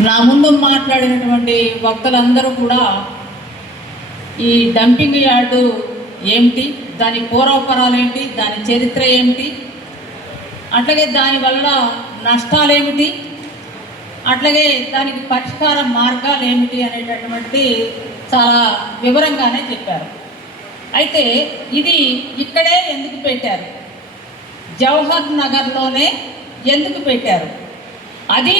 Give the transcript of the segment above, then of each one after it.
నా ముందు మాట్లాడినటువంటి వక్తలందరూ కూడా ఈ డంపింగ్ యార్డు ఏమిటి, దాని పూర్వపరాలు ఏంటి, దాని చరిత్ర ఏమిటి, అట్లాగే దానివల్ల నష్టాలేమిటి, అట్లాగే దానికి పరిష్కార మార్గాలు ఏమిటి అనేటటువంటి చాలా వివరంగానే చెప్పారు. అయితే ఇది ఇక్కడే ఎందుకు పెట్టారు, జవహర్ నగర్లోనే ఎందుకు పెట్టారు, అది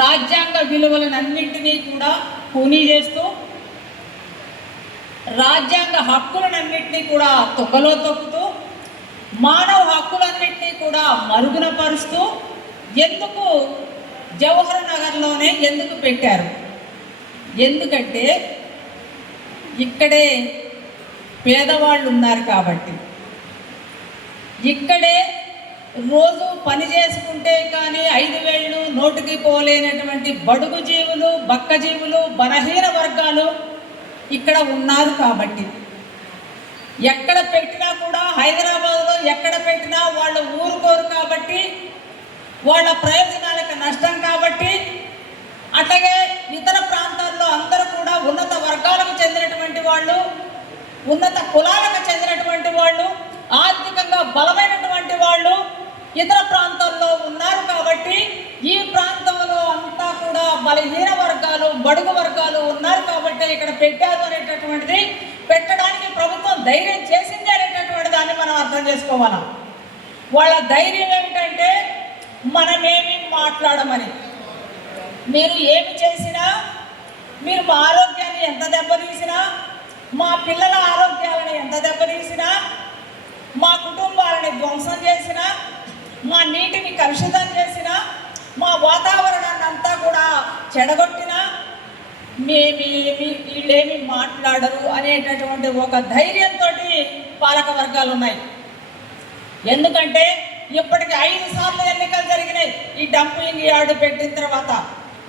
రాజ్యాంగ విలువలనన్నింటినీ కూడా కూనీ చేస్తూ రాజ్యాంగ హక్కులనన్నింటినీ కూడా తొక్కలో తొక్కుతూ మానవ హక్కులన్నింటినీ కూడా మరుగున పరుస్తూ ఎందుకు జవహర్ నగర్లోనే ఎందుకు పెట్టారు? ఎందుకంటే ఇక్కడే పేదవాళ్ళు ఉన్నారు కాబట్టి, ఇక్కడే రోజు పని చేసుకుంటే కానీ 5 వేళ్ళు నోటికి పోలేనటువంటి బడుగు జీవులు, బక్క జీవులు, బలహీన వర్గాలు ఇక్కడ ఉన్నారు కాబట్టి, ఎక్కడ పెట్టినా కూడా హైదరాబాద్లో ఎక్కడ పెట్టినా వాళ్ళు ఊరుకోరు కాబట్టి, వాళ్ళ ప్రయోజనాలకు నష్టం కాబట్టి, అట్లాగే ఇతర ప్రాంతాల్లో అందరూ కూడా ఉన్నత వర్గాలకు చెందినటువంటి వాళ్ళు, ఉన్నత కులాలకు చెందినటువంటి వాళ్ళు, ఆర్థికంగా బలమైనటువంటి వాళ్ళు ఇతర ప్రాంతాల్లో ఉన్నారు కాబట్టి, ఈ ప్రాంతంలో అంతా కూడా బలహీన వర్గాలు, బడుగు వర్గాలు ఉన్నారు కాబట్టి ఇక్కడ పెట్టారు అనేటటువంటిది, పెట్టడానికి ప్రభుత్వం ధైర్యం చేసింది అనేటటువంటి దాన్ని మనం అర్థం చేసుకోవాలి. వాళ్ళ ధైర్యం ఏమిటంటే మనమేమి మాట్లాడమని, మీరు ఏమి చేసినా, మీరు మా ఆరోగ్యాన్ని ఎంత దెబ్బతీసినా, మా పిల్లల ఆరోగ్యాలను ఎంత దెబ్బతీసినా, మా కుటుంబాలని ధ్వంసం చేసినా, మా నీటిని కలుషితం చేసినా, మా వాతావరణాన్ని అంతా కూడా చెడగొట్టినా వీళ్ళేమి మాట్లాడరు అనేటటువంటి ఒక ధైర్యంతో పాలక వర్గాలు ఉన్నాయి. ఎందుకంటే ఇప్పటికి 5 సార్లు ఎన్నికలు జరిగినాయి. ఈ డంపింగ్ యార్డు పెట్టిన తర్వాత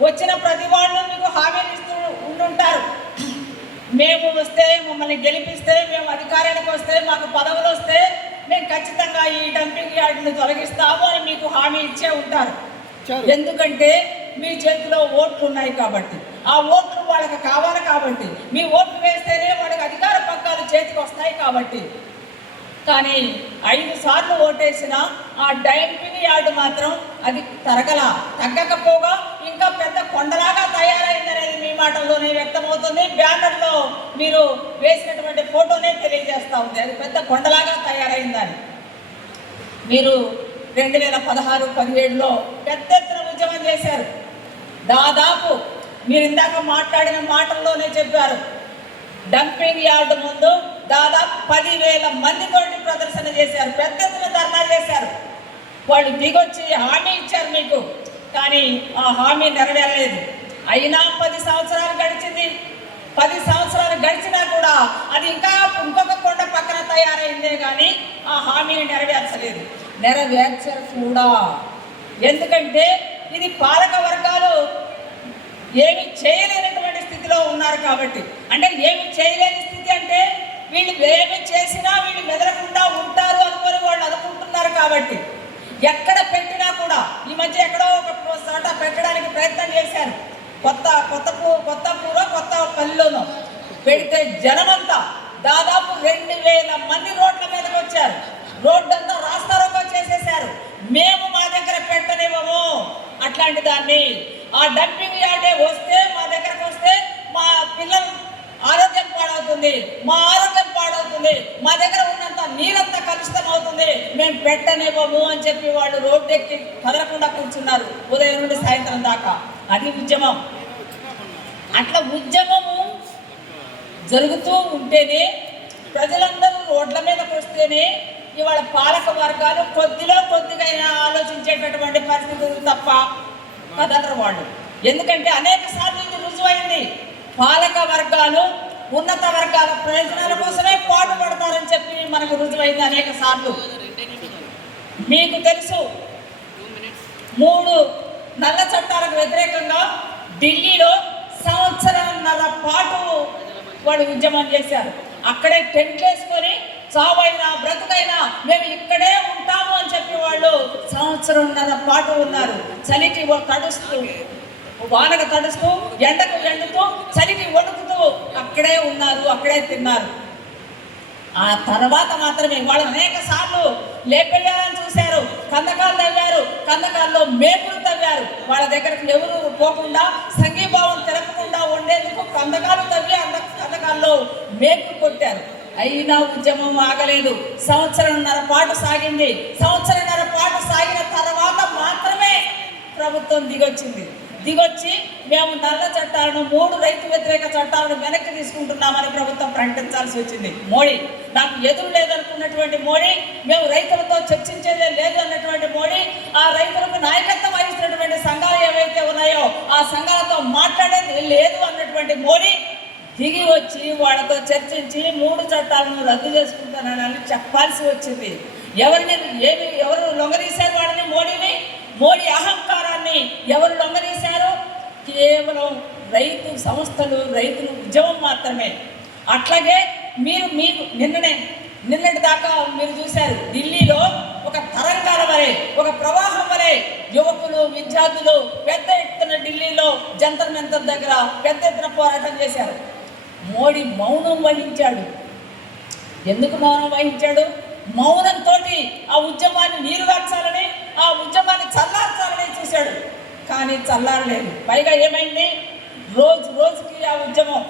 వచ్చిన ప్రతి వాళ్ళు మీకు హామీలు ఇస్తూ ఉండుంటారు. మేము వస్తే, మమ్మల్ని గెలిపిస్తే, మేము అధికారానికి వస్తే, మాకు పదవులు వస్తే మేము ఖచ్చితంగా ఈ డంపింగ్ యార్డుని తొలగిస్తాము అని మీకు హామీ ఇచ్చే ఉంటారు. ఎందుకంటే మీ చేతిలో ఓట్లు ఉన్నాయి కాబట్టి, ఆ ఓట్లు వాళ్ళకి కావాలి కాబట్టి, మీ ఓట్లు వేస్తేనే వాళ్ళకి అధికార పగ్గాలు చేతికి వస్తాయి కాబట్టి. కానీ 5 సార్లు ఓటేసిన ఆ డంపింగ్ యార్డు మాత్రం అది తగ్గకపోగా ఇంకా పెద్ద కొండలాగా తయారైందనేది మీ మాటల్లోనే వ్యక్తమవుతుంది. బ్యానర్లో మీరు వేసినటువంటి ఫోటోనే తెలియజేస్తూ ఉంది, అది పెద్ద కొండలాగా తయారైందని. మీరు 2016-17లో పెద్ద ఎత్తున ఉద్యమం చేశారు. దాదాపు మీరు ఇందాక మాట్లాడిన మాటల్లోనే చెప్పారు, డంపింగ్ యార్డు ముందు దాదాపు 10,000 మందితోటి ప్రదర్శన చేశారు, పెద్ద ఎత్తున ధర్నా చేశారు. వాళ్ళు దిగొచ్చి హామీ ఇచ్చారు మీకు, కానీ ఆ హామీ నెరవేరలేదు. అయినా 10 సంవత్సరాలు గడిచింది. 10 సంవత్సరాలు గడిచినా కూడా అది ఇంకా ఇంకొక కొండ పక్కన తయారైందే కానీ ఆ హామీని నెరవేర్చరు కూడా. ఎందుకంటే ఇది పాలక వర్గాలు ఏమి చేయలేనటువంటి స్థితిలో ఉన్నారు కాబట్టి. అంటే ఏమి చేయలేని స్థితి అంటే వీళ్ళు ఏమి చేసినా వీళ్ళు మెదలకుండా ఉంటారు అనుకొని వాళ్ళు అనుకుంటున్నారు కాబట్టి, ఎక్కడ పెట్టినా కూడా ఈ మధ్య ఎక్కడో ఒక చోట పెట్టడానికి ప్రయత్నం చేశారు. కొత్తపల్లిలోనో పెడితే జనమంతా దాదాపు 2,000 మంది రోడ్ల మీదకి వచ్చారు. రోడ్డంతా రాస్తారోకో చేసేశారు. మేము మా దగ్గర పెట్టనివ్వము అట్లాంటి దాన్ని. ఆ డంపింగ్ యార్డే వస్తే మా దగ్గరకు వస్తే మా పిల్లల ఆరోగ్యం పాడవుతుంది, మా ఆరోగ్యం పాడవుతుంది, మా దగ్గర ఉన్నంత నీరంతా కలుషితం అవుతుంది, మేము పెట్టనివ్వము అని చెప్పి వాళ్ళు రోడ్డెక్కి కదలకుండా కూర్చున్నారు ఉదయం నుండి సాయంత్రం దాకా. అది ఉద్యమం. అట్లా ఉద్యమము జరుగుతూ ఉంటేనే, ప్రజలందరూ రోడ్ల మీదకి వస్తేనే ఇవాళ పాలక వర్గాలు కొద్దిగా ఆలోచించేటటువంటి పరిస్థితులు తప్ప కదలరు వాళ్ళు. ఎందుకంటే అనేక సార్లు ఇది రుజువైంది. పాలక వర్గాలు ఉన్నత వర్గాల ప్రయోజనాల కోసమే పాటుపడతారని చెప్పి మనకు రుజువైంది అనేక సార్లు. మీకు తెలుసు, 3 నల్ల చట్టాలకు వ్యతిరేకంగా ఢిల్లీలో 1.5 సంవత్సరాల పాటు వాళ్ళు ఉద్యమం చేశారు. అక్కడే టెంట్లు వేసుకొని చావైనా బ్రతుకైనా మేము ఇక్కడే ఉంటాము అని చెప్పి వాళ్ళు 1.5 సంవత్సరాల పాటు ఉన్నారు. చలికి తడుస్తూ వానకు తడుస్తూ ఎండకు ఎండుతూ చలికి వణుకుతూ అక్కడే ఉన్నారు, అక్కడే తిన్నారు. ఆ తర్వాత మాత్రమే వాళ్ళు అనేక సార్లు లేపేయాలని చూశారు, కందకాలు తవ్వారు, కందకాల్లో మేకులు తవ్వారు. వాళ్ళ దగ్గరకు ఎవరు పోకుండా సంఘీభావం తెలపకుండా ఉండేందుకు కందకాలు తవ్వి కందకాల్లో మేకులు కొట్టారు. అయినా ఉద్యమం ఆగలేదు. సంవత్సరంన్నర పాటు సాగింది. సంవత్సరంన్నర పాటు సాగిన తర్వాత మాత్రమే ప్రభుత్వం దిగొచ్చి మేము నల్ల చట్టాలను 3 రైతు వ్యతిరేక చట్టాలను వెనక్కి తీసుకుంటున్నామని ప్రభుత్వం ప్రకటించాల్సి వచ్చింది. మోడీ నాకు ఎదురు లేదనుకున్నటువంటి మోడీ, మేము రైతులతో చర్చించేదే లేదు అన్నటువంటి మోడీ, ఆ రైతులకు నాయకత్వం వహిస్తున్నటువంటి సంఘాలు ఏవైతే ఉన్నాయో ఆ సంఘాలతో మాట్లాడేది లేదు అన్నటువంటి మోడీ దిగి వచ్చి వాళ్ళతో చర్చించి 3 చట్టాలను రద్దు చేసుకుంటానని చెప్పాల్సి వచ్చింది. ఎవరు లొంగదీశారు వాళ్ళని? మోడీ అహంకారాన్ని ఎవరు లొంగదీశారు? కేవలం రైతు సంస్థలు, రైతుల ఉద్యమం మాత్రమే. అట్లాగే మీకు నిన్నటి దాకా మీరు చూశారు, ఢిల్లీలో ఒక తరంగాల వలె, ఒక ప్రవాహం వలె యువకులు, విద్యార్థులు పెద్ద ఎత్తున ఢిల్లీలో జంతర్ మంతర్ దగ్గర పెద్ద ఎత్తున పోరాటం చేశారు. మోడీ మౌనం వహించాడు. ఎందుకు మౌనం వహించాడు? మౌనంతో ఆ ఉద్యమాన్ని నీరుగార్చాలని, ఆ ఉద్యమాన్ని చల్లార్చాలని చూశాడు. కానీ చల్లారలేదు. పైగా ఏమైంది? రోజుకి ఆ ఉద్యమం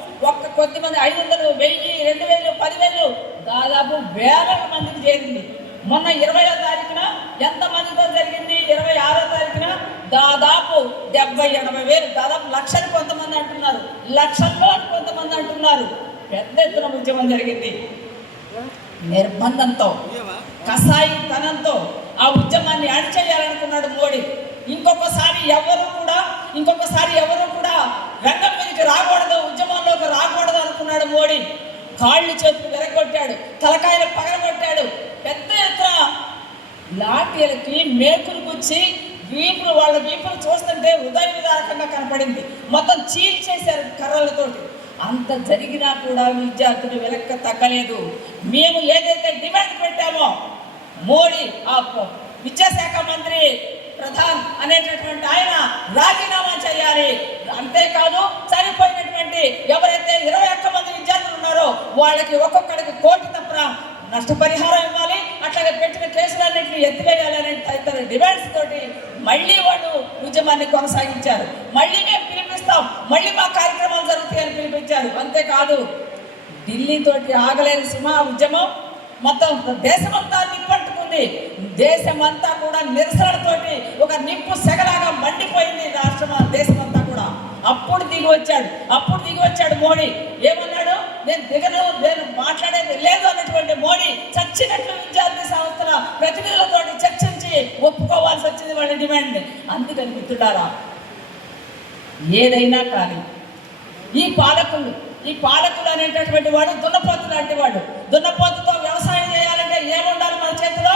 కొద్దిమంది 500, 1000, 2000, 10,000 దాదాపు వేల మందికి చేరింది. మొన్న 20వ తారీఖున ఎంతమందితో జరిగింది? 26వ తారీఖున దాదాపు 70-80 వేలు, దాదాపు లక్షలు కొంతమంది అంటున్నారు, లక్షల్లో కొంతమంది అంటున్నారు. పెద్ద ఎత్తున ఉద్యమం జరిగింది. నిర్బంధంతో, కసాయితనంతో ఆ ఉద్యమాన్ని అణిచేయాలనుకున్నాడు మోడీ. ఇంకొకసారి ఎవరు కూడా రంగం మీదకి రాకూడదు, ఉద్యమంలోకి రాకూడదు అనుకున్నాడు మోడీ. కాళ్ళు చేతులు విరగొట్టాడు, తలకాయలు పగలగొట్టాడు. పెద్ద ఎత్తున లాఠీలకి మేకులు గుచ్చి వాళ్ళ వీపులు చూస్తుంటే హృదయ విదారకంగా కనపడింది. మొత్తం చీల్చేశారు కర్రలతోటి. అంత జరిగినా కూడా విద్యార్థులు వెనక్కి తగ్గలేదు. మేము ఏదైతే డిమాండ్ పెట్టామో, మోడీ ఆ విద్యాశాఖ మంత్రి ప్రధాన్ అనేటటువంటి ఆయన రాజీనామా చేయాలి. అంతేకాదు చనిపోయినటువంటి ఎవరైతే 21 మంది విద్యార్థులు ఉన్నారో వాళ్ళకి ఒక్కొక్కడికి 1 కోటి తప్పున నష్టపరిహారం ఇవ్వాలి, అట్లాగే పెట్టిన కేసులన్నింటినీ ఎత్తివేయాలనే తదితర డిమాండ్స్ తోటి మళ్ళీ వాళ్ళు ఉద్యమాన్ని కొనసాగించారు. మళ్ళీ మేము పిలిపిస్తాం, మళ్ళీ మా కార్యక్రమాలు జరుగుతాయని పిలిపించారు. అంతేకాదు ఢిల్లీతోటి ఆగలేని సింహ ఉద్యమం మొత్తం దేశమంతా నిప్పంటుకుంది. దేశమంతా కూడా నిరసనలతోటి ఒక నిప్పు సెగలాగా మండిపోయింది దేశమంతా కూడా. అప్పుడు దిగి వచ్చాడు మోడీ. ఏమన్నాడు? నేను మాట్లాడేది లేదు అన్నటువంటి మోడీ చచ్చినట్లు విద్యార్థి సంస్థల ప్రతినిధులతో చర్చించి ఒప్పుకోవాల్సి వచ్చింది వాళ్ళ డిమాండ్. అందుకని మిత్రులారా, ఏదైనా కానీ ఈ పాలకులు అనేటటువంటి వాడు దున్నపోతు లాంటి వాడు. దున్నపోతుతో వ్యవసాయం చేయాలంటే ఏముండాలి? మన చేతిలో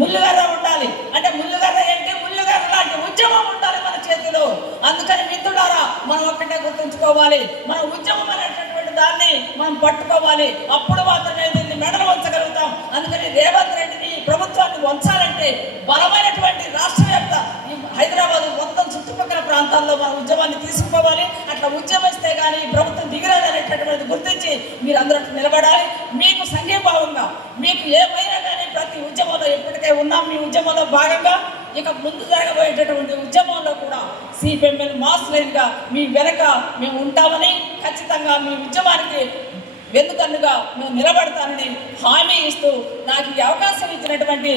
ముళ్ళుగర్ర ఉండాలి. అంటే ముళ్ళుగర్ర ఏంటి? ముళ్ళుగర్ర లాంటి ఉద్యమం ఉండాలి మన చేతిలో. అందుకని మిత్రులారా, మనం ఒక్కటే గుర్తుంచుకోవాలి, మన ఉద్యమం అనేటటువంటి దాన్ని మనం పట్టుకోవాలి. అప్పుడు మాత్రమే దీన్ని మెడలు వంచగలుగుతాం. అందుకని రేవంత్ రెడ్డిని, ప్రభుత్వాన్ని వంచాలంటే బలమైనటువంటి రాష్ట్ర వ్యాప్త హైదరాబాద్ మొత్తం చుట్టుపక్కల ప్రాంతాల్లో మన ఉద్యమాన్ని తీసుకుపోవాలి. అట్లా ఉద్యమిస్తే కానీ ప్రభుత్వం దిగిరాదనేటటువంటి గుర్తించి మీరందరూ నిలబడాలి. మీకు సంఘీభావంగా మీకు ఏమైనా కానీ ప్రతి ఉద్యమంలో ఎప్పటికే ఉన్నాం. మీ ఉద్యమంలో భాగంగా ఇక ముందు జరగబోయేటటువంటి ఉద్యమంలో కూడా సిపిఎంఎల్ మాస్ లైన్గా మీ వెనక మేము ఉంటామని, ఖచ్చితంగా మీ ఉద్యమానికి వెన్నుదన్నుగా మేము నిలబడతానని హామీ ఇస్తూ నాకు ఈ అవకాశం ఇచ్చినటువంటి